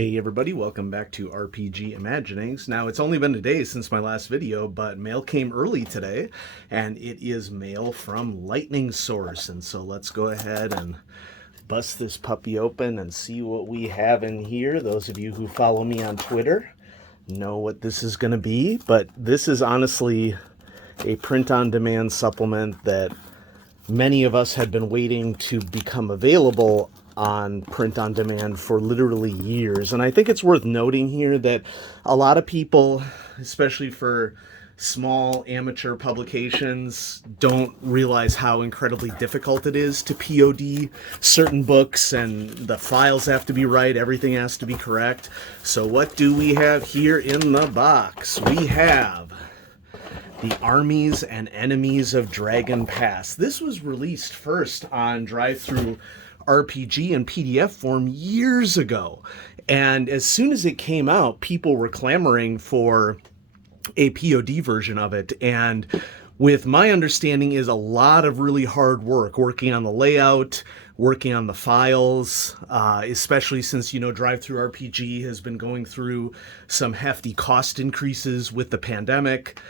Hey everybody, welcome back to RPG Imaginings. Now, it's only been a day since my last video, but mail came early today, and it is mail from Lightning Source. And so let's go ahead and bust this puppy open and see what we have in here. Those of you who follow me on Twitter know what this is going to be, but this is honestly a print-on-demand supplement that many of us had been waiting to become available on print on demand for literally years. And I think it's worth noting here that a lot of people, especially for small amateur publications, don't realize how incredibly difficult it is to POD certain books, and the files have to be right, everything has to be correct. So what do we have here in the box? We have the Armies and Enemies of Dragon Pass. This was released first on DriveThruRPG in PDF form years ago. And as soon as it came out, people were clamoring for a POD version of it. And with my understanding is a lot of really hard work working on the layout, working on the files, especially since, DriveThruRPG has been going through some hefty cost increases with the pandemic.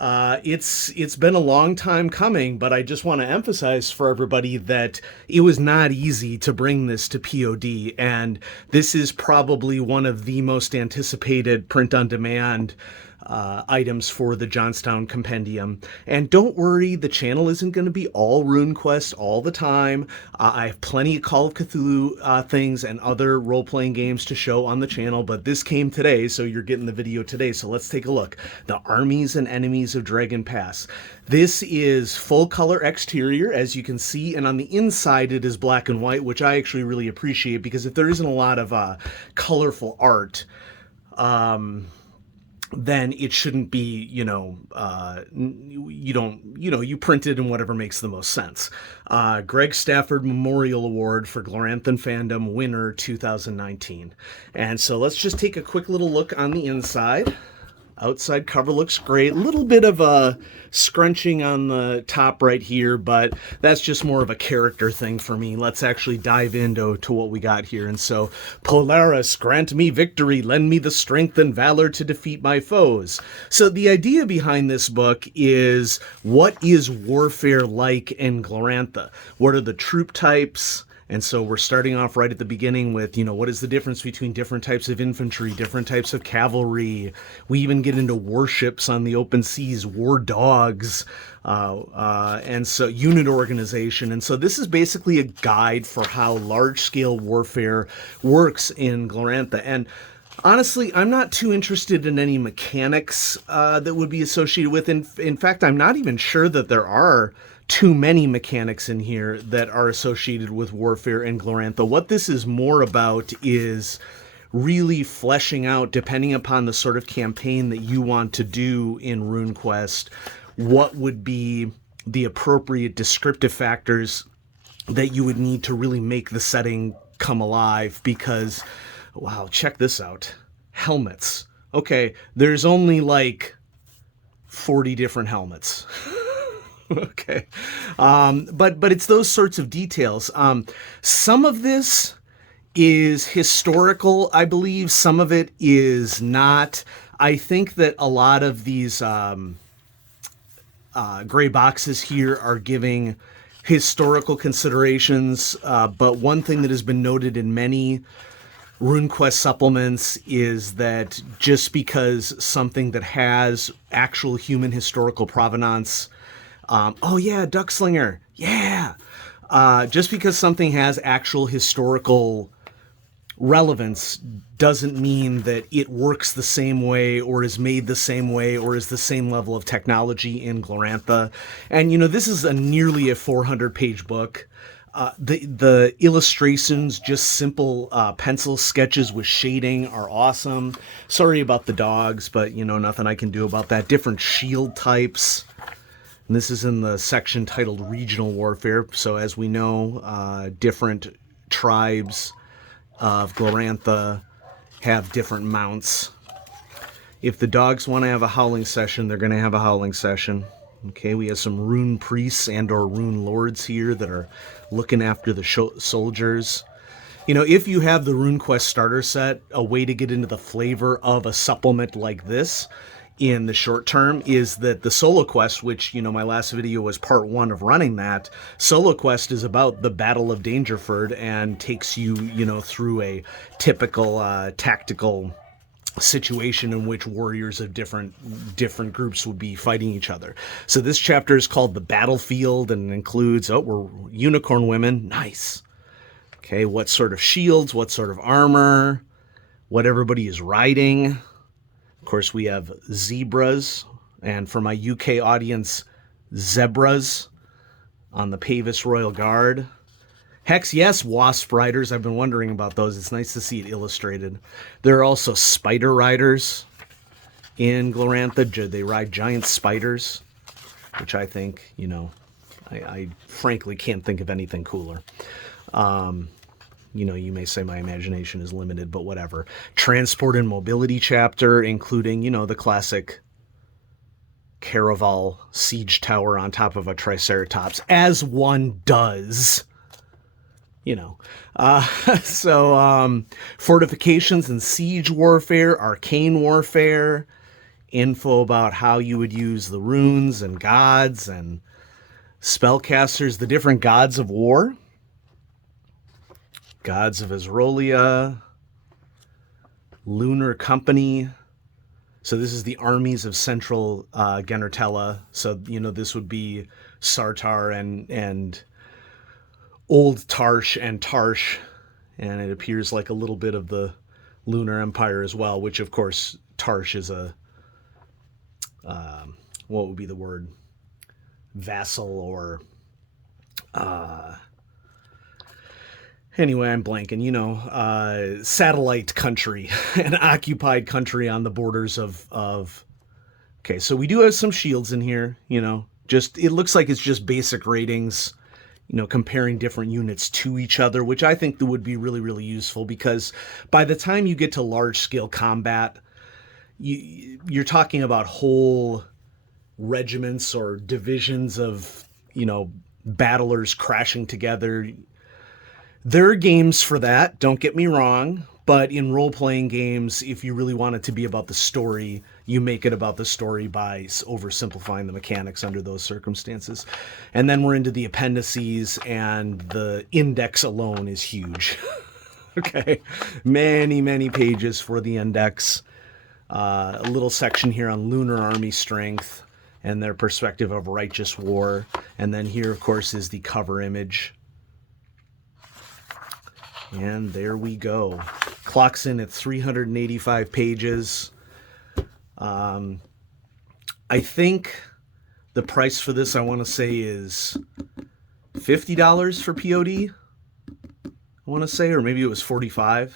It's been a long time coming, but I just want to emphasize for everybody that it was not easy to bring this to POD, and this is probably one of the most anticipated print-on-demand items for the Johnstown Compendium. And don't worry, the channel isn't going to be all RuneQuest all the time. I have plenty of Call of Cthulhu things and other role-playing games to show on the channel, but this came today, so you're getting the video today. So let's take a look. The Armies and Enemies of Dragon Pass. This is full-color exterior, as you can see, and on the inside it is black and white, which I actually really appreciate, because if there isn't a lot of colorful art, then it shouldn't be, you print it in whatever makes the most sense. Greg Stafford Memorial Award for Gloranthan Fandom winner 2019. And so let's just take a quick little look on the inside. Outside cover looks great. A little bit of a scrunching on the top right here, but that's just more of a character thing for me. Let's actually dive into what we got here. And so, Polaris, grant me victory, lend me the strength and valor to defeat my foes. So the idea behind this book is, what is warfare like in Glorantha? What are the troop types? And so we're starting off right at the beginning with, what is the difference between different types of infantry, different types of cavalry. We even get into warships on the open seas, war dogs, and so unit organization. And so this is basically a guide for how large-scale warfare works in Glorantha. And honestly, I'm not too interested in any mechanics that would be associated with. In fact, I'm not even sure that there are too many mechanics in here that are associated with warfare in Glorantha. What this is more about is really fleshing out, depending upon the sort of campaign that you want to do in RuneQuest, what would be the appropriate descriptive factors that you would need to really make the setting come alive. Because, wow, check this out. Helmets. Okay, there's only like 40 different helmets. Okay. But it's those sorts of details. Some of this is historical, I believe. Some of it is not. I think that a lot of these gray boxes here are giving historical considerations. But one thing that has been noted in many RuneQuest supplements is that just because something that has actual human historical provenance, oh yeah, Duckslinger, yeah. Just because something has actual historical relevance doesn't mean that it works the same way or is made the same way or is the same level of technology in Glorantha. And, this is nearly a 400-page book. The illustrations, just simple pencil sketches with shading, are awesome. Sorry about the dogs, but, nothing I can do about that. Different shield types. And this is in the section titled Regional Warfare. So as we know, different tribes of Glorantha have different mounts. If the dogs want to have a howling session, they're going to have a howling session. Okay, we have some rune priests and or rune lords here that are looking after the soldiers. You know, if you have the RuneQuest starter set, a way to get into the flavor of a supplement like this in the short term is that the solo quest, which, you know, my last video was part 1 of running that, solo quest is about the Battle of Dangerford and takes you, you know, through a typical tactical situation in which warriors of different groups would be fighting each other. So this chapter is called The Battlefield and includes, oh, we're unicorn women. Nice. Okay, what sort of shields, what sort of armor, what everybody is riding. Of course, we have zebras, and for my UK audience, zebras on the Pavis Royal Guard. Hex, yes, wasp riders. I've been wondering about those. It's nice to see it illustrated. There are also spider riders in Glorantha. They ride giant spiders, which I think, you know, I frankly can't think of anything cooler. You know, you may say my imagination is limited, but whatever. Transport and mobility chapter, including, you know, the classic Caraval siege tower on top of a Triceratops, as one does. You know, fortifications and siege warfare, arcane warfare, info about how you would use the runes and gods and spellcasters, the different gods of war, gods of Azrolia, lunar company. So this is the armies of central Genertella. So, you know, this would be Sartar and Old Tarsh and Tarsh, and it appears like a little bit of the Lunar Empire as well, which of course Tarsh is a, what would be the word? Vassal or, anyway, I'm blanking, you know, satellite country, an occupied country on the borders of, okay, so we do have some shields in here, you know, just, it looks like it's just basic ratings, you know, comparing different units to each other, which I think that would be really, really useful because by the time you get to large scale combat, you're talking about whole regiments or divisions of, you know, battlers crashing together. There are games for that, don't get me wrong, but in role-playing games, if you really want it to be about the story, you make it about the story by oversimplifying the mechanics under those circumstances. And then we're into the appendices, and the index alone is huge. Okay, many, many pages for the index. A little section here on lunar army strength and their perspective of righteous war. And then here, of course, is the cover image. And there we go. Clocks in at 385 pages. I think the price for this, I want to say, is $50 for POD. I want to say, or maybe it was $45.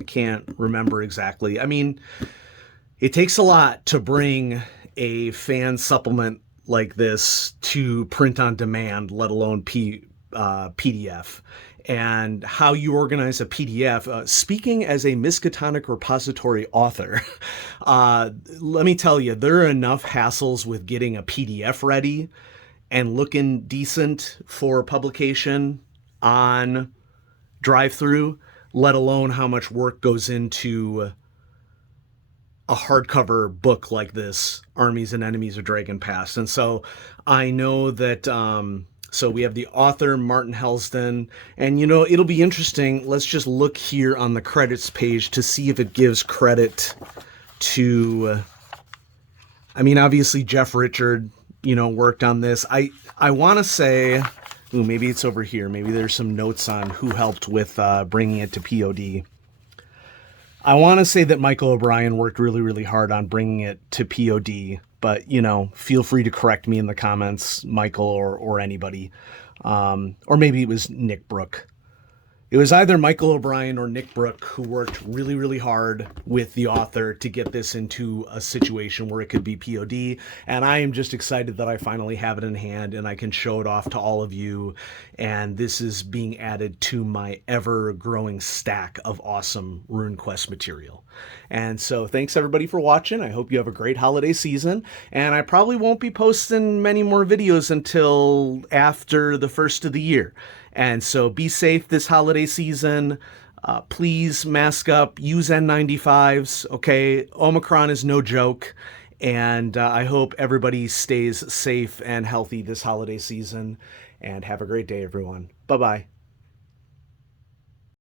I can't remember exactly. I mean, it takes a lot to bring a fan supplement like this to print on demand, let alone PDF. And how you organize a PDF. Speaking as a Miskatonic repository author, let me tell you, there are enough hassles with getting a PDF ready and looking decent for publication on DriveThru, let alone how much work goes into a hardcover book like this, Armies and Enemies of Dragon Past. And so I know that... so we have the author, Martin Helsden, and, you know, it'll be interesting. Let's just look here on the credits page to see if it gives credit to, I mean, obviously Jeff Richard, you know, worked on this. I want to say, ooh, maybe it's over here. Maybe there's some notes on who helped with bringing it to POD. I want to say that Michael O'Brien worked really, really hard on bringing it to POD. But, you know, feel free to correct me in the comments, Michael or anybody. Or maybe it was Nick Brook. It was either Michael O'Brien or Nick Brook who worked really, really hard with the author to get this into a situation where it could be POD. And I am just excited that I finally have it in hand and I can show it off to all of you. And this is being added to my ever-growing stack of awesome RuneQuest material. And so thanks everybody for watching. I hope you have a great holiday season. And I probably won't be posting many more videos until after the first of the year. And so be safe this holiday holiday season. Please mask up, use N95s, okay? Omicron is no joke, and I hope everybody stays safe and healthy this holiday season, and have a great day, everyone. Bye-bye.